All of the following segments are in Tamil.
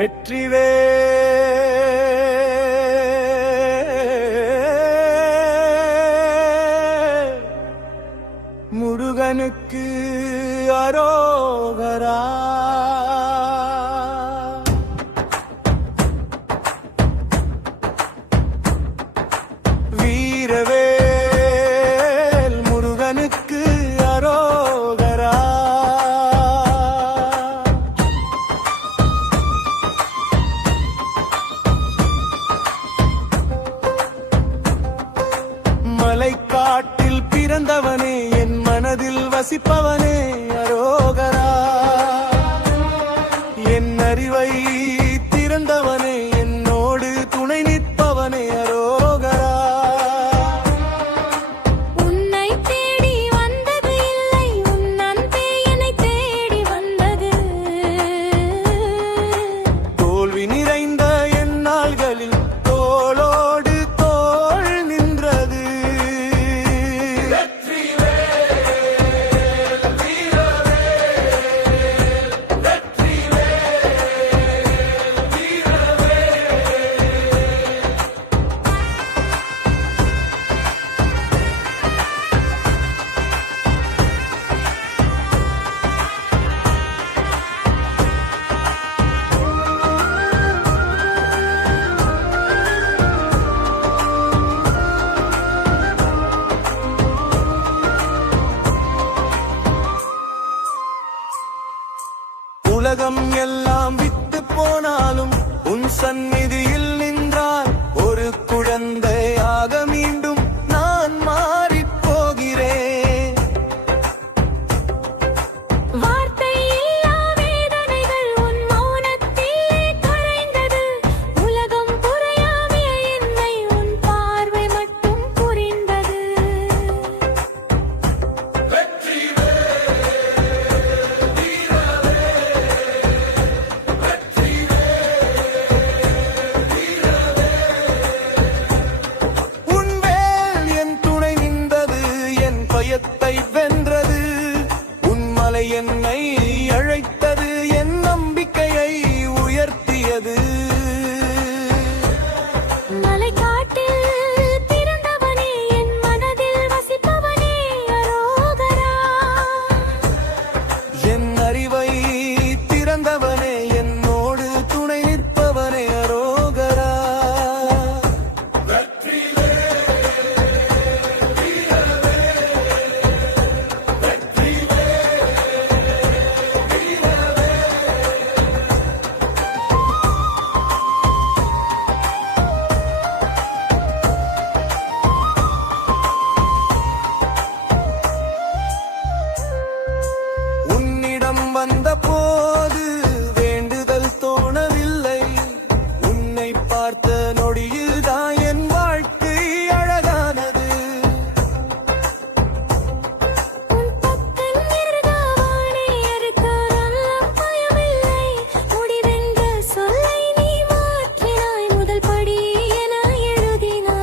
வெற்றிவேல் முருகனுக்கு அரோகரா. வீரவேல் முருகனுக்கு அரோகரா. மலைக்காட்டில் பிறந்தவனே, என் மனதில் வசிப்பவனே அரோகரா. என் அறிவை திறந்தவனே, என்னோடு துணை நிற்பவனே அரோகரா. உன்னை தேடி வந்தது இல்லை, உன் அன்பே என்னை தேடி வந்தது. தோல்வி நிறைந்த என் நாள்களில் தோளோடு தோள் நின்றது. உலகம் எல்லாம் விட்டு போனாலும் உன் சந்நிதியில் நின்றால் ஒரு குழந்தையாக மீண்டும் நான் மாறிப் போகிறேன். வார்த்தை இல்லா வேதனைகள் உன் மௌனத்திலே கரைந்தது. உலகம் புரியாமே என்னை உன் பார்வை மட்டும் புரிந்தது. உன் வேல் என் துணை நின்றது, என் பயத்தை வென்றது. உன் மலை என்னை அழைத்தது, என் நம்பிக்கையை உயர்த்தியது. மலைக்காட்டில் பிறந்தவனே, என் மனதில் வசிப்பவனே அரோகரா. என் அறிவை திறந்தவனே, என்னோடு துணை நிற்பவனே அரோகரா. உன்னிடம் வந்த போது வேண்டுதல் தோணவில்லை. உன்னை பார்த்த நொடியில் தான் என் வாழ்க்கை அழகானது. உன் பக்கம் இருந்தவானே அறுத்தாராம் பயமில்லை. முடிவென்ற சொல்லை நீ மாற்றினாய், முதல் படி என எழுதினாய்.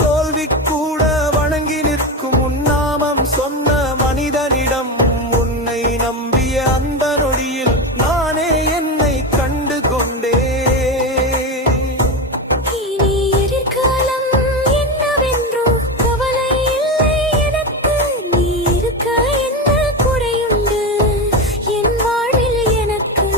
தோல்வி கூட வணங்கி நிற்கும் உன் நாமம் சொன்ன மனிதனிடம் உன்னை நம்பிய அந்த நொடியில் நானே என்னை கண்டு கொண்டேன். இனி எதிர்காலம் என்னவென்றோ கவலை இல்லை எனக்கு. நீ இருக்க என்ன குறையுண்டு என் வாழ்வில் எனக்கு.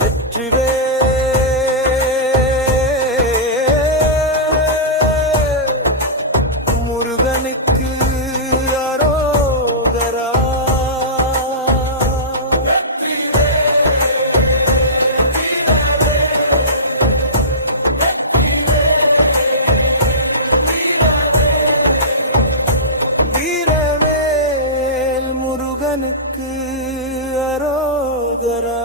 வெற்றிவேல் முருகனுக்கு அரோகரா. வீரவேல் முருகனுக்கு அரோகரா.